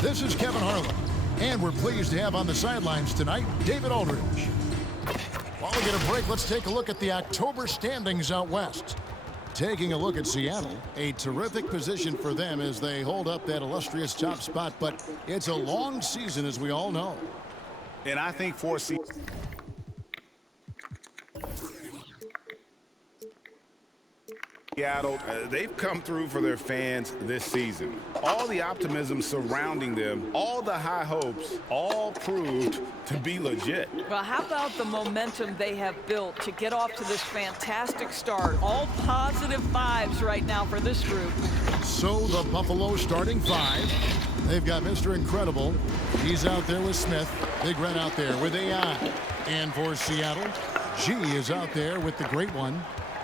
This is Kevin Harlan, and we're pleased to have on the sidelines tonight David Aldridge. While we get a break, let's take a look at the October standings out west. Taking a look at Seattle, a terrific position for them as they hold up that illustrious top spot, but it's a long season, as we all know. And I think for Seattle, they've come through for their fans this season. All the optimism surrounding them, all the high hopes, all proved to be legit. Well, how about the momentum they have built to get off to this fantastic start? All positive vibes right now for this group. So the Buffalo starting five. They've got Mr. Incredible. He's out there with Smith. Big Red out there with AI. And for Seattle, G is out there with the great one.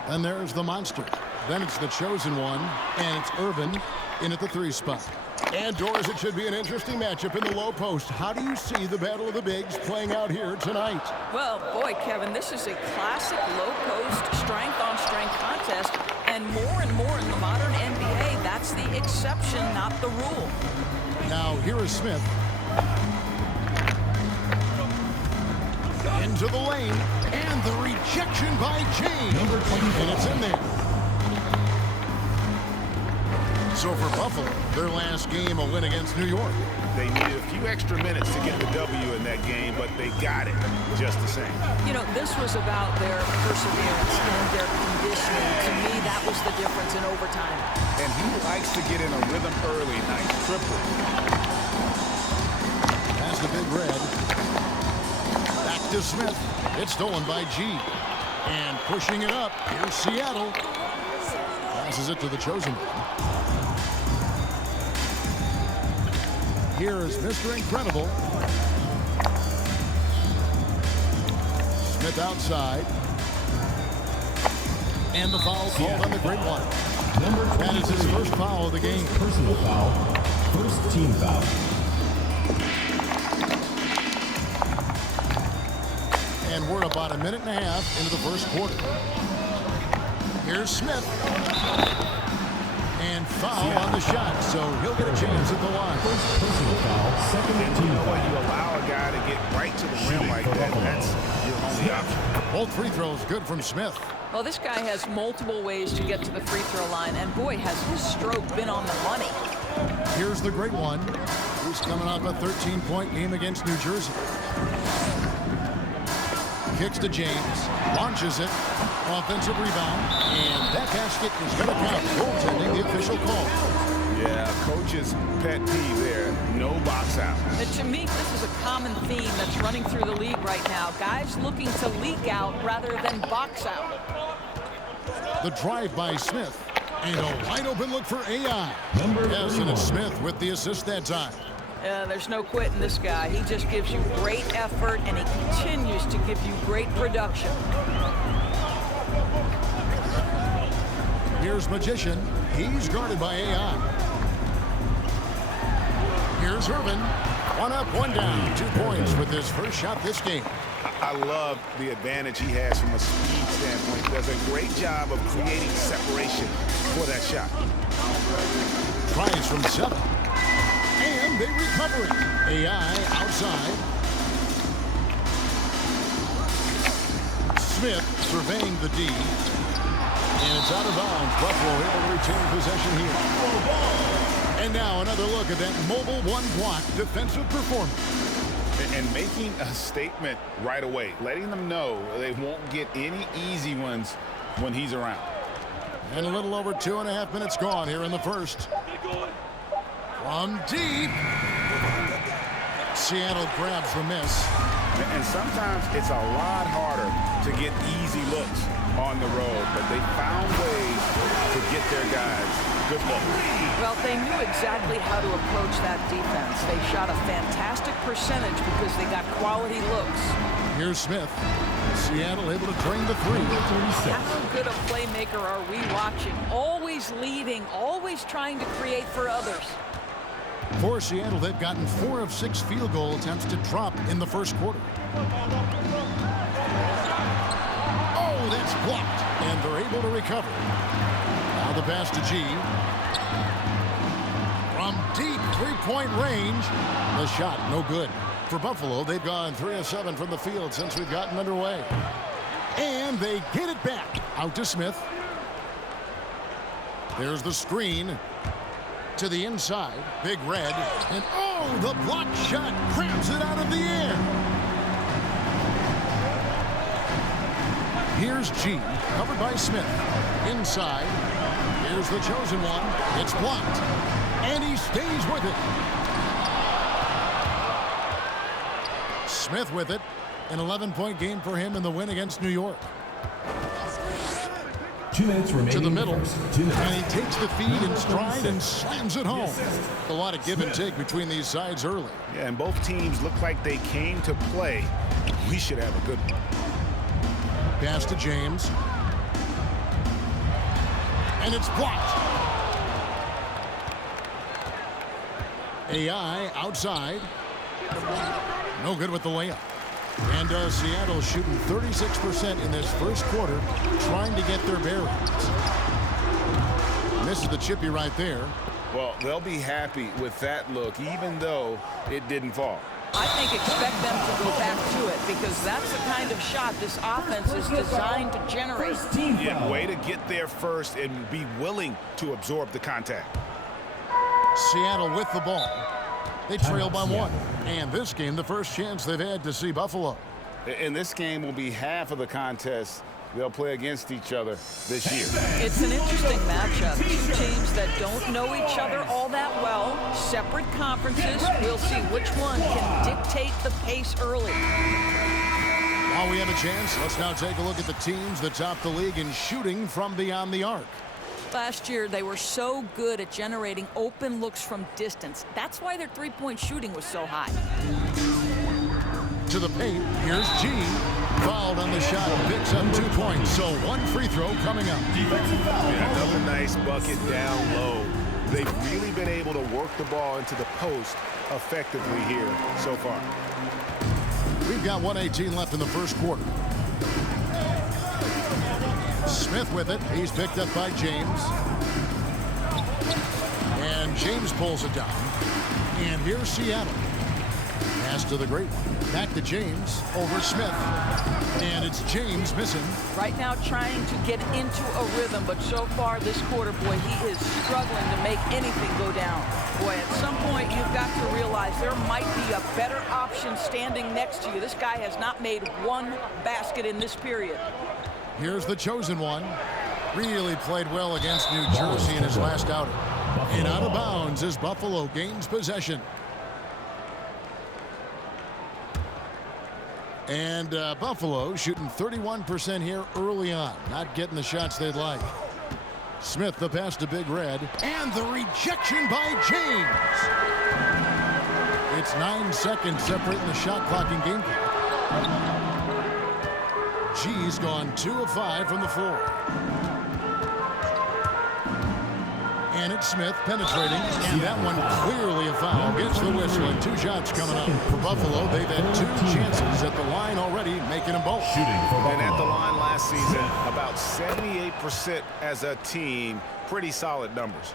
And there's the monster. Then it's the chosen one, and it's Irvin in at the 3 spot. And Doris, it should be an interesting matchup in the low post. How do you see the battle of the bigs playing out here tonight? Well, boy, Kevin, this is a classic low post strength-on-strength contest, and more in the modern NBA, that's the exception, not the rule. Now, here is Smith. Into the lane, and the rejection by James. And it's in there. So for Buffalo, their last game, a win against New York. They needed a few extra minutes to get the W in that game, but they got it just the same. You know, this was about their perseverance and their conditioning. To me, that was the difference in overtime. And he likes to get in a rhythm early. Nice triple. Pass the Big Red. Back to Smith. It's stolen by G. And pushing it up, here's Seattle. Passes it to the chosen one. Here is Mr. Incredible. Smith outside. And the foul called on the great one. That is his first foul of the game. Personal foul. First team foul. And we're about a minute and a half into the first quarter. Here's Smith. And foul on the shot, so he'll get a chance at the line. First personal foul, second team foul. You allow a guy to get right to the rim like that, that's your only option. Both free throws good from Smith. Well, this guy has multiple ways to get to the free throw line, and boy, has his stroke been on the money. Here's the great one. He's coming off a 13-point game against New Jersey. Kicks to James, launches it, offensive rebound, and that basket is going to count. Goaltending, the official call. Yeah, coach's pet peeve there, no box out. And to me, this is a common theme that's running through the league right now. Guys looking to leak out rather than box out. The drive by Smith, and a wide open look for AI. Yes, and it's Smith with the assist that time. There's no quitting this guy. He just gives you great effort, and he continues to give you great production. Here's Magician. He's guarded by AI. Here's Irvin. One up, one down. 2 points with his first shot this game. I love the advantage he has from a speed standpoint. He does a great job of creating separation for that shot. Tries from 7. And they recover it. AI outside. Smith surveying the D. And it's out of bounds. Buffalo able to retain possession here. And now another look at that mobile one-block defensive performance. And making a statement right away, letting them know they won't get any easy ones when he's around. And a little over 2.5 minutes gone here in the first. From deep. Seattle grabs the miss. And sometimes it's a lot harder to get easy looks on the road, but they found ways to get their guys good looks. Well, they knew exactly how to approach that defense. They shot a fantastic percentage because they got quality looks. Here's Smith. Seattle able to drain the 3. How good a playmaker are we watching? Always leading, always trying to create for others. For Seattle, they've gotten 4 of 6 field goal attempts to drop in the first quarter. Oh, that's blocked, and they're able to recover. Now the pass to G. From deep. three-point range. The shot, no good. For Buffalo, they've gone 3 of 7 from the field since we've gotten underway. And they get it back. Out to Smith. There's the screen. To the inside. Big Red. And oh, the block shot grabs it out of the air. Here's G. Covered by Smith. Inside. Here's the chosen one. It's blocked. And he stays with it. Smith with it. An 11-point game for him in the win against New York. 2 minutes remaining. To the middle. 2 minutes. And he takes the feed in stride and slams it home. A lot of give and take between these sides early. Yeah, and both teams look like they came to play. We should have a good one. Pass to James. And it's blocked. AI outside. No good with the layup. And Seattle shooting 36% in this first quarter, trying to get their bearings. Misses the chippy right there. Well, they'll be happy with that look, even though it didn't fall. I think expect them to go back to it because that's the kind of shot this offense is designed to generate. Yeah, way to get there first and be willing to absorb the contact. Seattle with the ball. They trail by 1. And this game, the first chance they've had to see Buffalo. And this game will be half of the contest they'll play against each other this year. It's an interesting matchup. Two teams that don't know each other all that well. Separate conferences. We'll see which one can dictate the pace early. While we have a chance, let's now take a look at the teams that top the league in shooting from beyond the arc. Last year, they were so good at generating open looks from distance. That's why their three-point shooting was so high. To the paint, here's G. Fouled on the shot, picks up 2 points, so 1 free throw coming up. Yeah, another nice bucket down low. They've really been able to work the ball into the post effectively here so far. We've got 1:18 left in the first quarter. Smith with it. He's picked up by James. And James pulls it down. And here's Seattle. Pass to the great one. Back to James. Over Smith. And it's James missing. Right now trying to get into a rhythm, but so far this quarter, boy, he is struggling to make anything go down. Boy, at some point you've got to realize there might be a better option standing next to you. This guy has not made 1 basket in this period. Here's the chosen one. Really played well against New Jersey in his last outing. And out of bounds as Buffalo gains possession. And Buffalo shooting 31% here early on. Not getting the shots they'd like. Smith the pass to Big Red. And the rejection by James. It's 9 seconds separating the shot clock and game clock. G's gone 2 of 5 from the floor. And it's Smith penetrating, and that one clearly a foul. Gets the whistle, and 2 shots coming up. For Buffalo, they've had 2 chances at the line already, making them both. And at the line last season, about 78% as a team. Pretty solid numbers.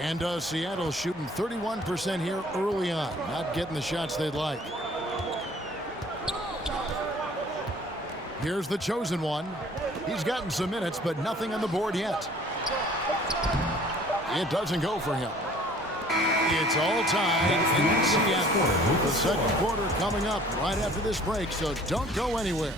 And Seattle shooting 31% here early on. Not getting the shots they'd like. Here's the chosen one. He's gotten some minutes, but nothing on the board yet. It doesn't go for him. It's all tied in Seattle. The second quarter coming up right after this break, so don't go anywhere.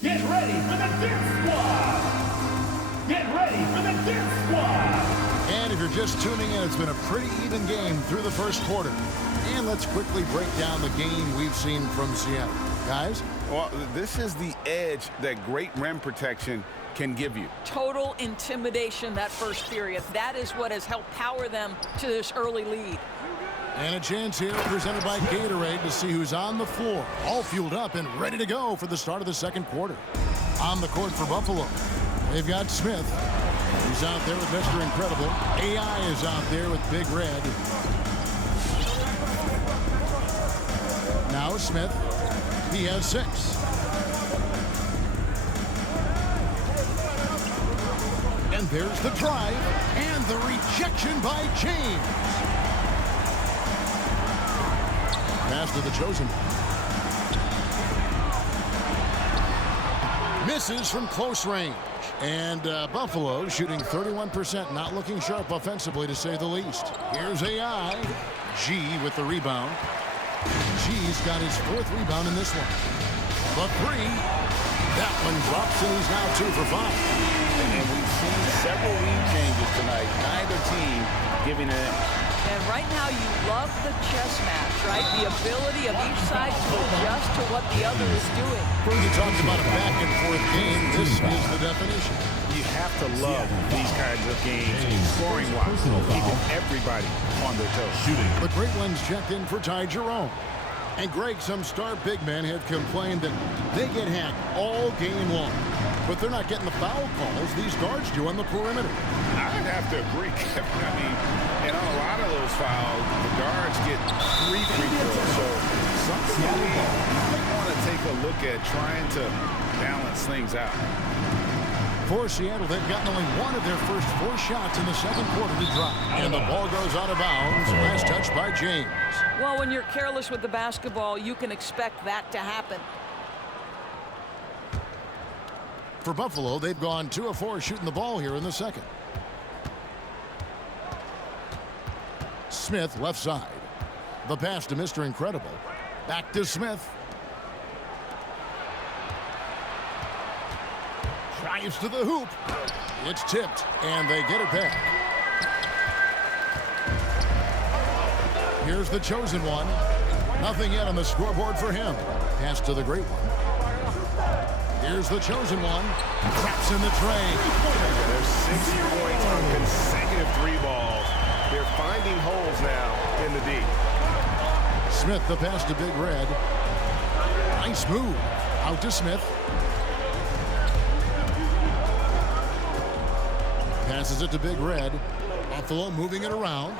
Get ready for the Dance Squad! Get ready for the Dance Squad! And if you're just tuning in, it's been a pretty even game through the first quarter. And let's quickly break down the game we've seen from Seattle. Guys? Well, this is the edge that great rim protection can give you. Total intimidation that first period. That is what has helped power them to this early lead. And a chance here presented by Gatorade to see who's on the floor. All fueled up and ready to go for the start of the second quarter. On the court for Buffalo, they've got Smith. He's out there with Mr. Incredible. AI is out there with Big Red. Now Smith. He has 6. And there's the drive and the rejection by James. Pass to the chosen. Misses from close range. And Buffalo shooting 31%, not looking sharp offensively to say the least. Here's AI. G with the rebound. G's got his 4th rebound in this one. The 3. That one drops and he's now 2 for 5. And we've seen several lead changes tonight. Neither team giving it. And right now you love the chess match, right? The ability of each side to adjust to what the other is doing. You talked about a back-and-forth game. This is the definition. You have to love these kinds of games, scoring-wise, keeping everybody on their toes. Shooting. The great ones checked in for Ty Jerome. And Greg, some star big men have complained that they get hacked all game long. But they're not getting the foul calls these guards do on the perimeter. I'd have to agree, Kevin. I mean, and on a lot of those fouls, the guards get 3 free throws. So something we might want to take a look at trying to balance things out. For Seattle, they've gotten only one of their first 4 shots in the second quarter to drop. And the ball goes out of bounds. Last touch by James. Well, when you're careless with the basketball, you can expect that to happen. For Buffalo, they've gone 2 of 4 shooting the ball here in the second. Smith left side. The pass to Mr. Incredible. Back to Smith. Drives to the hoop. It's tipped, and they get it back. Here's the chosen one. Nothing yet on the scoreboard for him. Pass to the great one. Here's the chosen one. Traps in the tray. There's 6 points on consecutive 3 balls. They're finding holes now in the D. Smith, the pass to Big Red. Nice move. Out to Smith. Passes it to Big Red. Buffalo moving it around.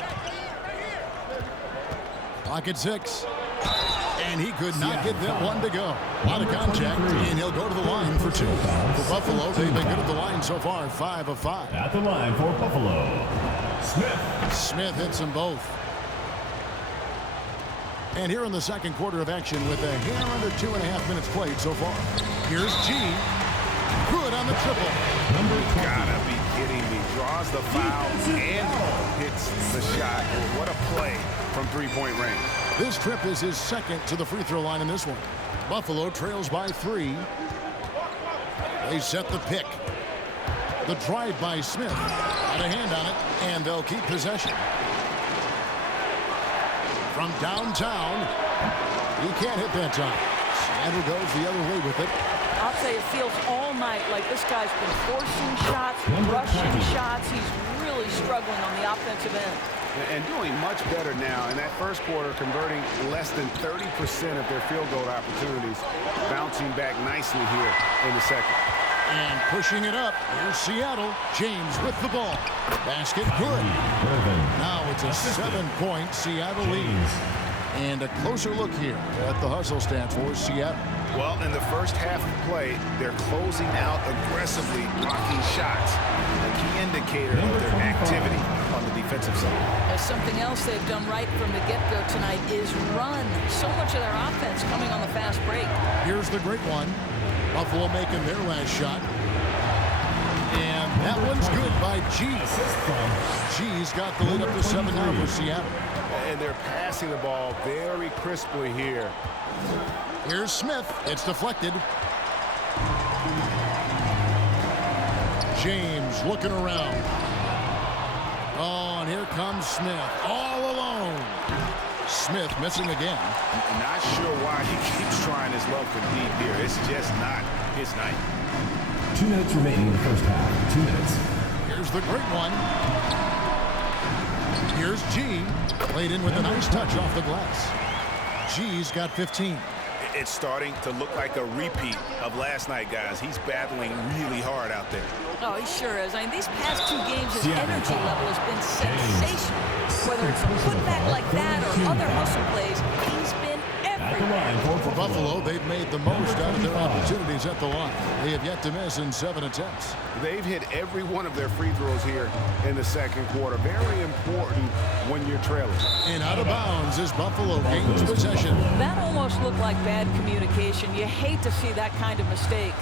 Pocket 6. And he could not get that one to go. A lot of contact, and he'll go to the line for 2. For Buffalo, they've been good at the line so far, 5 of 5. At the line for Buffalo, Smith. Smith hits them both. And here in the second quarter of action with a hair under 2.5 minutes played so far. Here's G. Good on the triple. Gotta be kidding me. Draws the foul and hits the shot. What a play from 3-point range. This trip is his second to the free throw line in this one. Buffalo trails by 3. They set the pick. The drive by Smith. Got a hand on it, and they'll keep possession. From downtown, he can't hit that time. Seattle goes the other way with it. I'll say it feels all night like this guy's been forcing shots, rushing shots. He's really struggling on the offensive end. And doing much better now in that first quarter, converting less than 30% of their field goal opportunities, bouncing back nicely here in the second. And pushing it up, here's Seattle. James with the ball. Basket good. Now it's a 7-point Seattle lead. And a closer look here at the hustle stats for Seattle. Well, in the first half of play, they're closing out aggressively, blocking shots. A key indicator of their activity on the defensive side. There's something else they've done right from the get-go tonight is run. So much of their offense coming on the fast break. Here's the great one. Buffalo making their last shot. And that one's good by G. G's got the lead up to 7 now for Seattle. And they're passing the ball very crisply here. Here's Smith. It's deflected. James looking around. Oh, and here comes Smith. All alone. Smith missing again. Not sure why he keeps trying his luck for deep here. It's just not his night. 2 minutes remaining in the first half. 2 minutes. Here's the great one. Here's G. Played in with a nice touch off the glass. G's got 15. It's starting to look like a repeat of last night, guys. He's battling really hard out there. Oh, he sure is. I mean, these past 2 games, his energy level has been sensational. Whether it's a putback like that or other hustle plays, he's been everywhere. at the line for For Buffalo, they've made the most out of their opportunities at the line. They have yet to miss in 7 attempts. They've hit every one of their free throws here in the second quarter. Very important when you're trailing. And out of bounds as Buffalo gains possession. That almost looked like bad communication. You hate to see that kind of mistake.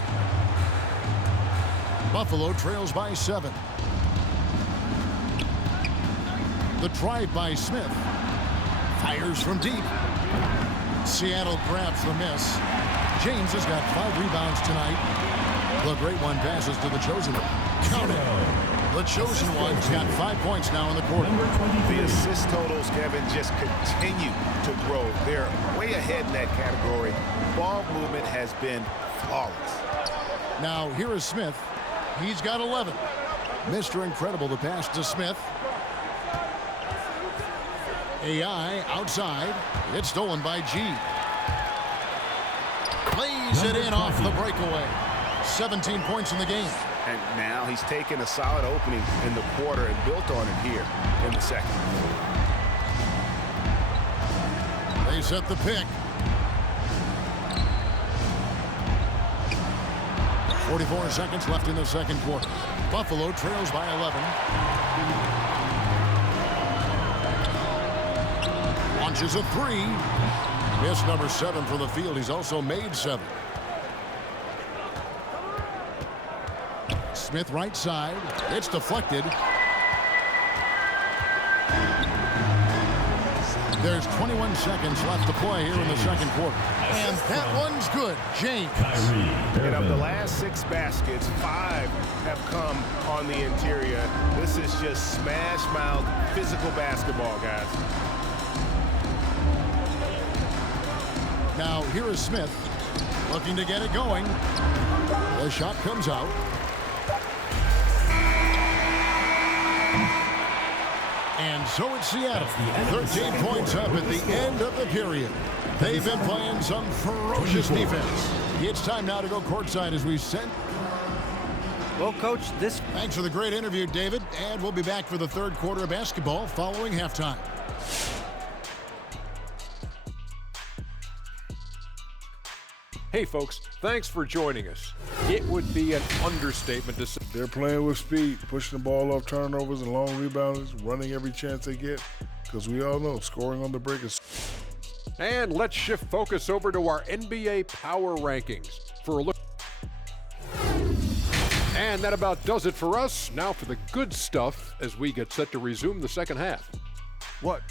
Buffalo trails by 7. The drive by Smith. Fires from deep. Seattle grabs the miss. James has got 5 rebounds tonight. The great one passes to the chosen one. Count it. The chosen one's got 5 points now in the quarter. The assist totals, Kevin, just continue to grow. They're way ahead in that category. Ball movement has been flawless. Now here is Smith. He's got 11. Mr. Incredible, the pass to Smith. AI outside. It's stolen by G. Plays it in off the breakaway. 17 points in the game. And now he's taken a solid opening in the quarter and built on it here in the second. They set the pick. 44 seconds left in the second quarter. Buffalo trails by 11. Launches a 3. Miss number 7 for the field. He's also made 7. Smith right side. It's deflected. There's 21 seconds left to play here in the second quarter. And that one's good. James. And of the last 6 baskets, 5 have come on the interior. This is just smash mouth physical basketball, guys. Now here is Smith looking to get it going. The shot comes out. And so it's Seattle. 13 points up at the end of the period. They've been playing some ferocious defense. It's time now to go courtside as we send. Well, Coach, Thanks for the great interview, David. And we'll be back for the third quarter of basketball following halftime. Hey folks, thanks for joining us. It would be an understatement to say they're playing with speed, pushing the ball off turnovers and long rebounds, running every chance they get, because we all know scoring on the break is. And let's shift focus over to our NBA Power Rankings for a look. And that about does it for us. Now for the good stuff as we get set to resume the second half. What?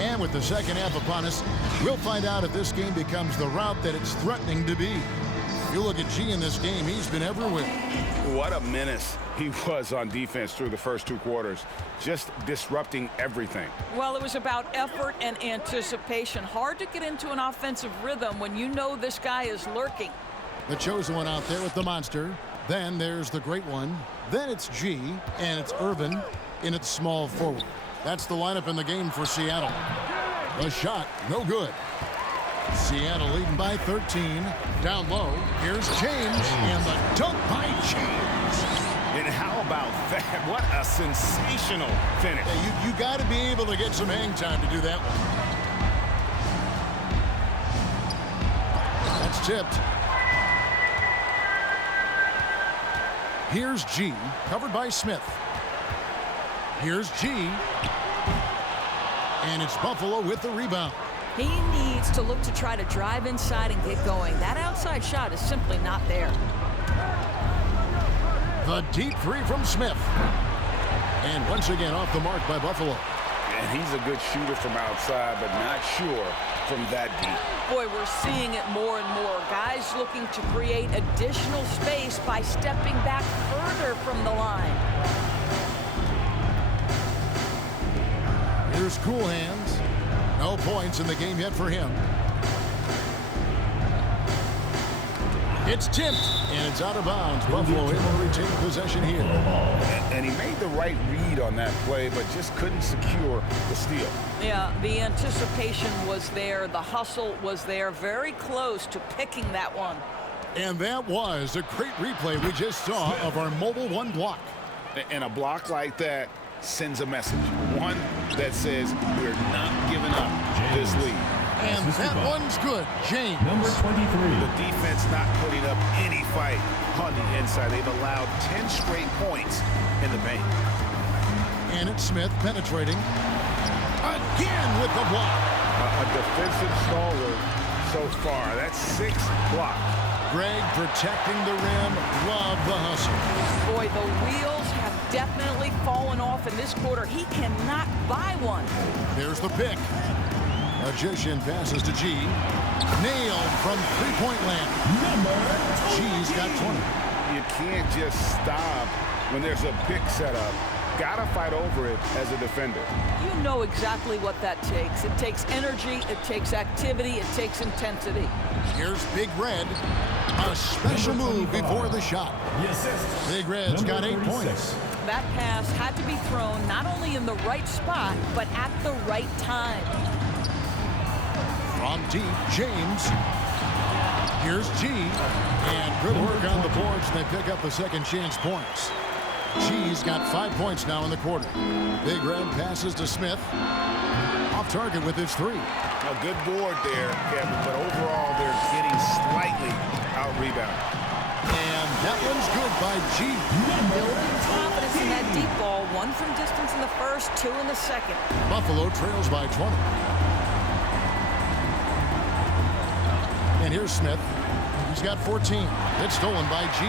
And with the second half upon us, we'll find out if this game becomes the route that it's threatening to be. You look at G in this game, he's been everywhere. What a menace he was on defense through the first 2 quarters, just disrupting everything. Well, it was about effort and anticipation. Hard to get into an offensive rhythm when you know this guy is lurking. The chosen one out there with the monster. Then there's the great one. Then it's G, and it's Urban in its small forward. That's the lineup in the game for Seattle. The shot, no good. Seattle leading by 13. Down low, here's James, and the dunk by James. And how about that? What a sensational finish. Yeah, you got to be able to get some hang time to do that one. That's tipped. Here's G, covered by Smith. Here's G. And it's Buffalo with the rebound. He needs to look to try to drive inside and get going. That outside shot is simply not there. The deep 3 from Smith. And once again off the mark by Buffalo. And he's a good shooter from outside, but not sure from that deep. Boy, we're seeing it more and more. Guys looking to create additional space by stepping back further from the line. Here's Cool Hands. No points in the game yet for him. It's tipped, and it's out of bounds. Buffalo able to retain possession here. And he made the right read on that play, but just couldn't secure the steal. Yeah, the anticipation was there. The hustle was there. Very close to picking that one. And that was a great replay we just saw of our mobile 1 block. And a block like that sends a message. One that says we're not giving up this lead. And that one's good. James. Number 23. The defense not putting up any fight on the inside. They've allowed 10 straight points in the paint. And it's Smith penetrating. Again with the block. A defensive stalwart so far. That's 6 blocks. Greg protecting the rim. Love the hustle. Boy, the wheels have definitely fallen off in this quarter. He cannot buy one. There's the pick. Magician passes to G. Nailed from three-point land. G's got 20. You can't just stop when there's a pick set up. Gotta fight over it as a defender. You know exactly what that takes. It takes energy, it takes activity, it takes intensity. Here's Big Red. A special move before the shot. Big Red's got 8 points. That pass had to be thrown not only in the right spot, but at the right time. From deep, James. Here's G. And good work on the boards, and they pick up the second chance points. G's got 5 points now in the quarter. Big Red passes to Smith. Off target with his 3. A good board there, Kevin, but overall they're getting slightly out-rebounded. And that one's good by G. Building confidence in that deep ball. 1 from distance in the first, 2 in the second. Buffalo trails by 20. And here's Smith. He's got 14. It's stolen by G.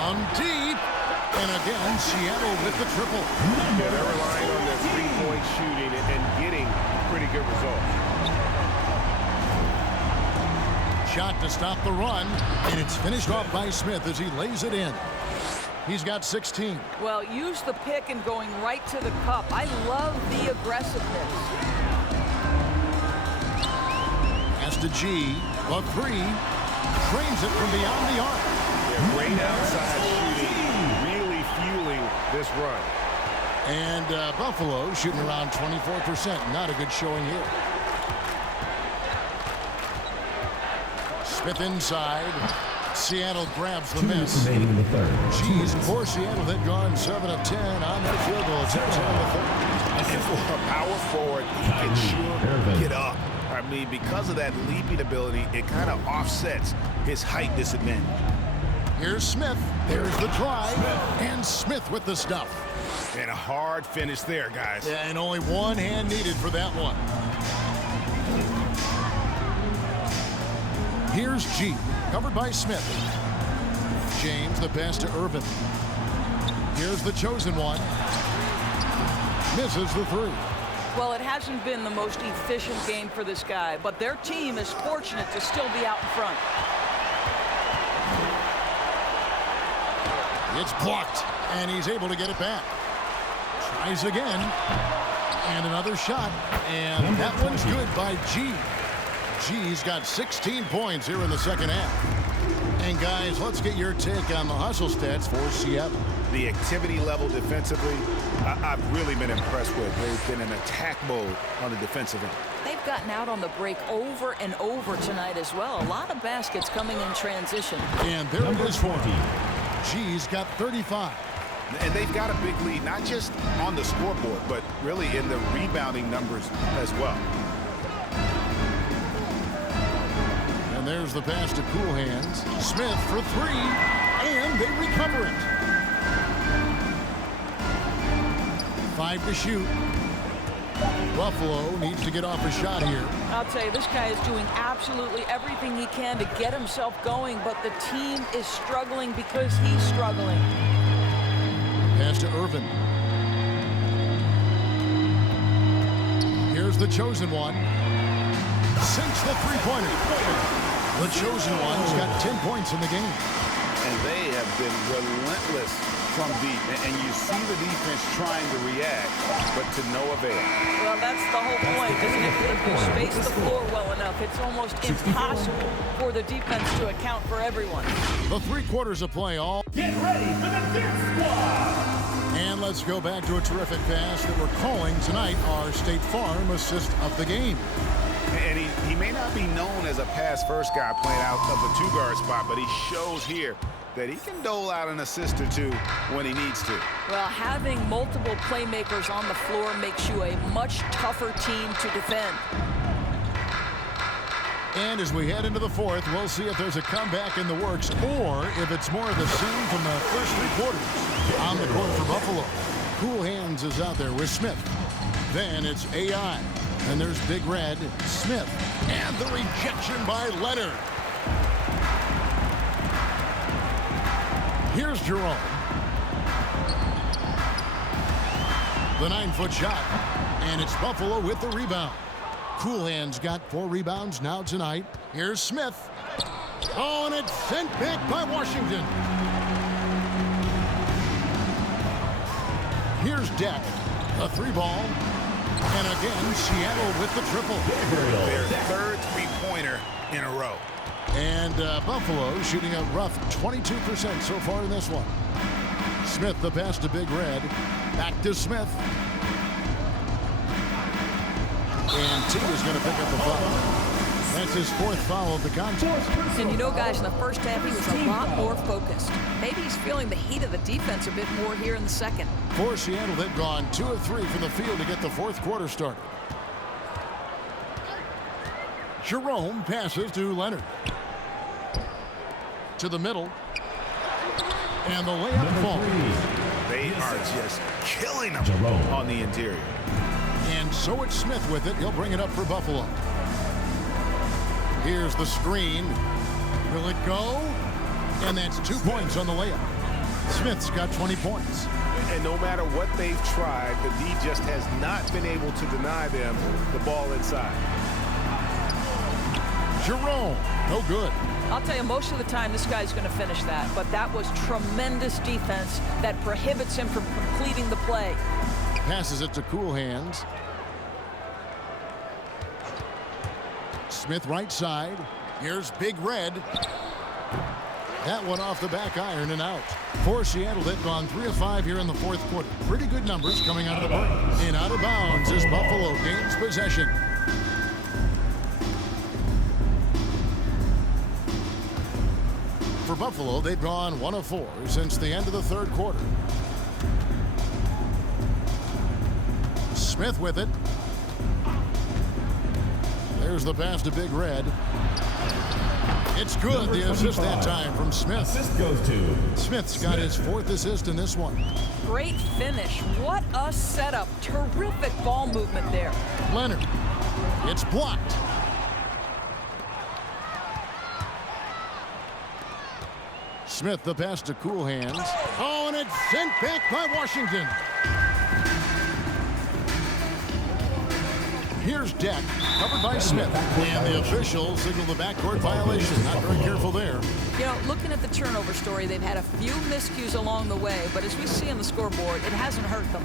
From deep. And again, Seattle with the triple. Yeah, they're relying on their three-point shooting and getting pretty good results. Shot to stop the run. And it's finished off by Smith as he lays it in. He's got 16. Well, use the pick and going right to the cup. I love the aggressiveness. Pass to G. A 3. Trains it from beyond the arc. Yeah, great outside shooting, really fueling this run. And Buffalo shooting around 24%. Not a good showing here. Smith inside. Seattle grabs the 2 minutes miss. remaining in the third. Geez, poor Seattle had gone 7 of 10 on that field goal attempt on the third. And for a power forward, he can sure get up. I mean, because of that leaping ability, it kind of offsets his height disadvantage. Here's Smith. There's the drive. And Smith with the stuff. And a hard finish there, guys. Yeah, and only one hand needed for that one. Here's G. Covered by Smith. James, the pass to Irvin. Here's the chosen one. Misses the 3. Well, it hasn't been the most efficient game for this guy, but their team is fortunate to still be out in front. It's blocked, and he's able to get it back. Tries again. And another shot. And that one's good by G. G's got 16 points here in the second half. And guys, let's get your take on the hustle stats for Seattle. The activity level defensively, I've really been impressed with. They've been in attack mode on the defensive end. They've gotten out on the break over and over tonight as well. A lot of baskets coming in transition. And there it is for him. G's got 35. And they've got a big lead, not just on the scoreboard, but really in the rebounding numbers as well. And there's the pass to Cool Hands. Smith for 3, and they recover it. 5 to shoot. Buffalo needs to get off a shot here. I'll tell you, this guy is doing absolutely everything he can to get himself going, but the team is struggling because he's struggling. Pass to Irvin. Here's the chosen one. Sinks the three-pointer. The chosen one's got 10 points in the game. And they have been relentless from deep. And you see the defense trying to react, but to no avail. Well, that's the whole point, isn't it? If you space the floor well enough, it's almost impossible for the defense to account for everyone. The 3 quarters of play all. Get ready for the Dip Squad! And let's go back to a terrific pass that we're calling tonight our State Farm assist of the game. And he may not be known as a pass-first guy playing out of the 2-guard spot, but he shows here that he can dole out an assist or two when he needs to. Well, having multiple playmakers on the floor makes you a much tougher team to defend. And as we head into the fourth, we'll see if there's a comeback in the works or if it's more of the same from the first three quarters. On the court for Buffalo, Cool Hands is out there with Smith. Then it's AI. And there's Big Red, Smith. And the rejection by Leonard. Here's Jerome. The 9-foot shot. And it's Buffalo with the rebound. Cool Hands got 4 rebounds now tonight. Here's Smith. Oh, and it's sent back by Washington. Here's Deck. A 3-ball. And again, Seattle with the triple. Their third three-pointer in a row. And Buffalo shooting a rough 22% so far in this one. Smith the pass to Big Red. Back to Smith. And T is going to pick up the foul. That's his 4th foul of the contest. And you know, guys, in the first half, he was a lot more focused. Maybe he's feeling the heat of the defense a bit more here in the second. For Seattle, they've gone 2 of 3 from the field to get the 4th quarter started. Jerome passes to Leonard. To the middle. And the layup falls. They are just killing them on the interior. And so it's Smith with it. He'll bring it up for Buffalo. Here's the screen. Will it go? And that's 2 points on the layup. Smith's got 20 points. And no matter what they've tried, the D just has not been able to deny them the ball inside. Jerome, no good. I'll tell you, most of the time, this guy's going to finish that. But that was tremendous defense that prohibits him from completing the play. Passes it to Cool Hands. Smith right side. Here's Big Red. That one off the back iron and out. For Seattle, they've gone 3 of 5 here in the 4th quarter. Pretty good numbers coming out of the break. And out of bounds as Buffalo gains possession. For Buffalo, they've gone 1 of 4 since the end of the 3rd quarter. Smith with it. There's the pass to Big Red. It's good. The assist that time from Smith. Assist goes to Smith's got his 4th assist in this one. Great finish. What a setup. Terrific ball movement there. Leonard. It's blocked. Smith the pass to Cool Hands. Oh, and it's sent back by Washington. Here's Deck, covered by Smith. And the officials signal the backcourt violation. Not very careful there. You know, looking at the turnover story, they've had a few miscues along the way, but as we see on the scoreboard, it hasn't hurt them.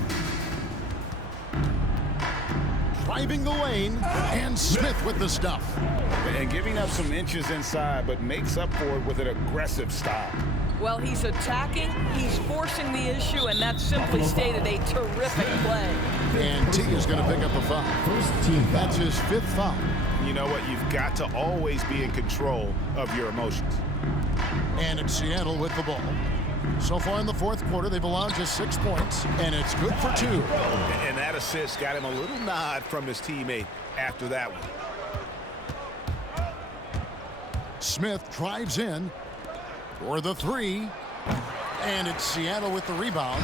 Driving the lane, and Smith with the stuff. And giving up some inches inside, but makes up for it with an aggressive stop. Well, he's attacking, he's forcing the issue, and that simply stated a terrific play. And T is going to pick up a foul. First team foul. That's his 5th foul. You know what? You've got to always be in control of your emotions. And it's Seattle with the ball. So far in the 4th quarter, they've allowed just 6 points, and it's good for 2. And that assist got him a little nod from his teammate after that one. Smith drives in for the 3. And it's Seattle with the rebound.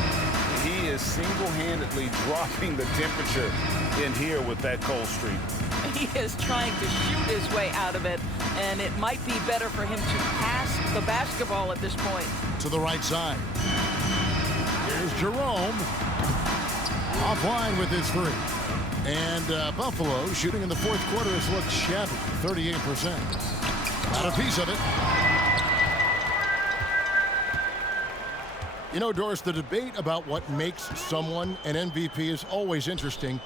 He is single-handedly dropping the temperature in here with that cold streak. He is trying to shoot his way out of it, and it might be better for him to pass the basketball at this point. To the right side. Here's Jerome. Offline with his 3. And Buffalo shooting in the 4th quarter has looked shabby, 38%. Got a piece of it. You know, Doris, the debate about what makes someone an MVP is always interesting.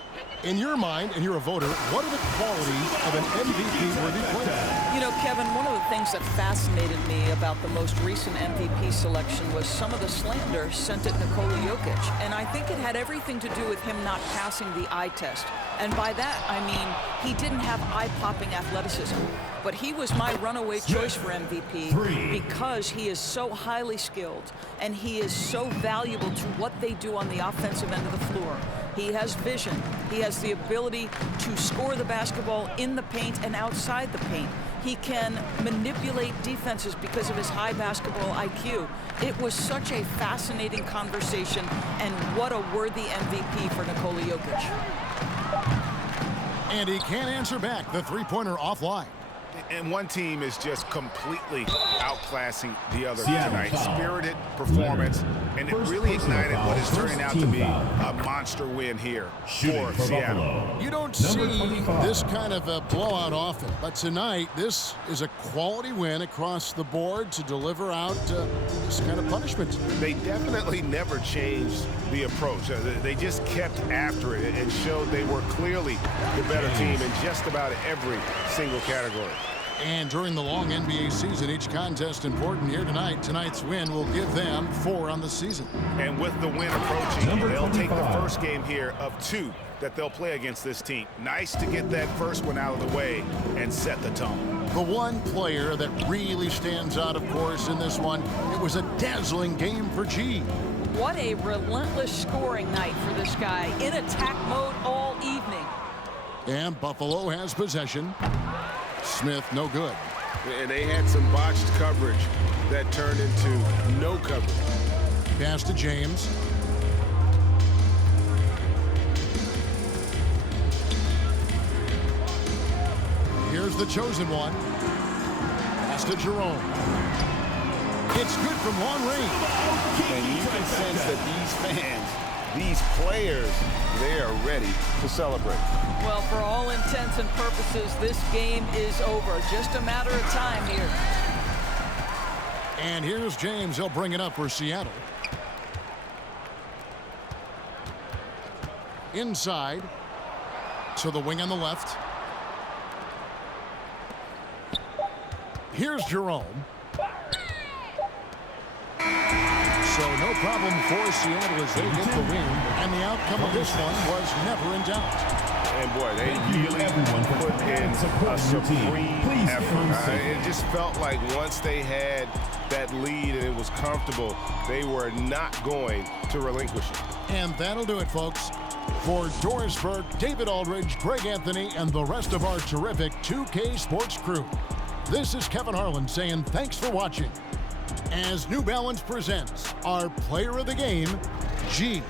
In your mind, and you're a voter, what are the qualities of an MVP-worthy player? You know, Kevin, one of the things that fascinated me about the most recent MVP selection was some of the slander sent at Nikola Jokic. And I think it had everything to do with him not passing the eye test. And by that, I mean, he didn't have eye-popping athleticism. But he was my runaway choice for MVP because he is so highly skilled and he is so valuable to what they do on the offensive end of the floor. He has vision. He has the ability to score the basketball in the paint and outside the paint. He can manipulate defenses because of his high basketball IQ. It was such a fascinating conversation, and what a worthy MVP for Nikola Jokic. And he can't answer back the three-pointer offline. And one team is just completely outclassing the other tonight. Spirited performance, and it really ignited what is turning out to be a monster win here for Seattle. You don't see this kind of a blowout often, but tonight this is a quality win across the board to deliver out this kind of punishment. They definitely never changed the approach. They just kept after it and showed they were clearly the better team in just about every single category. And during the long NBA season, each contest important. Here tonight. Tonight's win will give them 4 on the season. And with the win approaching, they'll take the first game here of 2 that they'll play against this team. Nice to get that first one out of the way and set the tone. The one player that really stands out, of course, in this one, it was a dazzling game for G. What a relentless scoring night for this guy, in attack mode all evening. And Buffalo has possession. Smith, no good. And they had some botched coverage that turned into no coverage. Pass to James. Here's the chosen one. Pass to Jerome. It's good from long range. And you can sense that these fans, these players, they are ready to celebrate. Well, for all intents and purposes, this game is over. Just a matter of time here. And here's James. He'll bring it up for Seattle. Inside to the wing on the left. Here's Jerome. So no problem for Seattle as they get the win. And the outcome of this one was never in doubt. And boy, they really put in a supreme effort. It just felt like once they had that lead and it was comfortable, they were not going to relinquish it. And that'll do it, folks. For Doris Burke, David Aldridge, Greg Anthony, and the rest of our terrific 2K Sports crew, this is Kevin Harlan saying thanks for watching. As New Balance presents our player of the game, G.